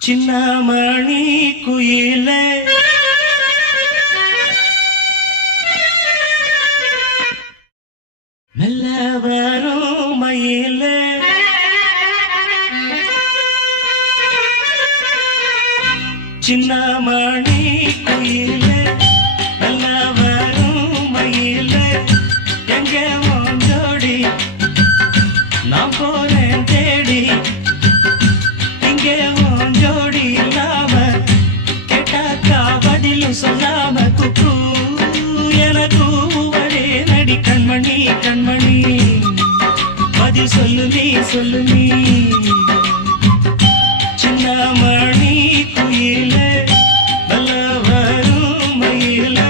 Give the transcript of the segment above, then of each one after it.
சின்னமணி குயிலே மெல்ல வரும் மயிலே சின்னமணி குயிலே மெல்ல வரும் மயிலே எங்க ஜோடி நான் போறேன் தேடி இங்கே ஜோடி இல்லாம கேட்டாக்கா பதிலும் சொல்லாம குக்கு எனக்கு ஒரே நடி கண்மணி கண்மணி பதில் சொல்லு நீ சின்னமணி குயிலே நல்ல வரும் மயிலே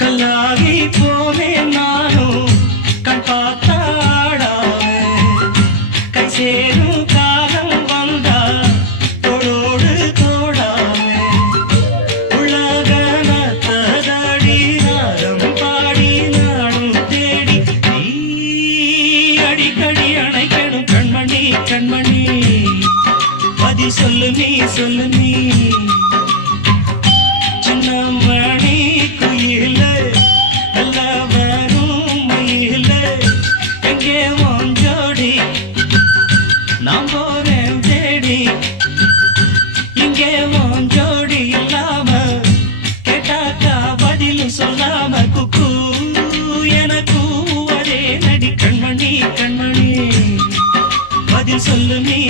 கல்லாகி போவே நானும் கண் பார்த்தாடாவே கை சேரும் காலம் வந்தா தோளோடு தோடாவே உலகனத்ததடி நாதம் பாடி நாடும் தேடி நீ அடிக்கடி அணைக்கணும் கண்மணி கண்மணி பதி சொல்லு நீ சின்னமணி குயிலே நல்ல வரும் மயிலே எங்கே ஜோடி நான் போறேன் தேடி இங்கே ஜோடி இல்லாம கேட்டாக்கா பதிலும் சொல்லாம குக்கு எனக்கு ஒரே நடி கண்மணி கண்மணி பதில் சொல்லு நீ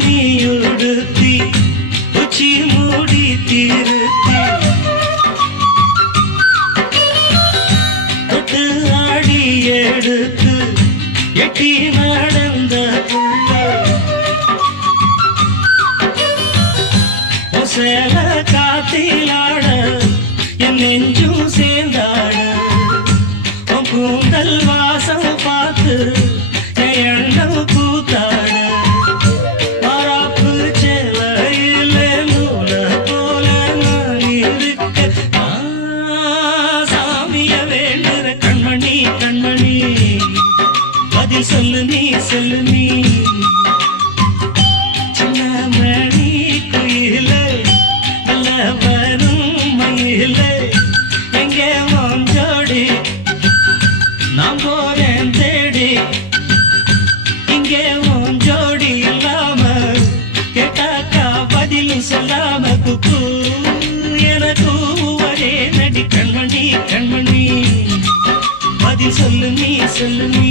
துணியுடுத்தி உச்சி மூடி திருத்தி தொட்டு ஆடி எடுத்து எட்டி நடந்த சேல காத்திலாட என் நெஞ்சும் சேர்ந்தாட உன் கூந்தல் வாசம் பார்த்து என் எண்ணம் கூத்தாட கண்மணி பதில் சொல்லு நீ சின்னமணி குயிலே நல்ல வரும் மயிலே எங்கே ஜோடி நான் போறேன் தேடி இங்கே ஜோடி இல்லாம கேட்டாக்கா பதிலும் சொல்லாம குக்கு எனக்கு ஒரே நடி கண்மணி கண்மணி பதில் சொல்லு நீ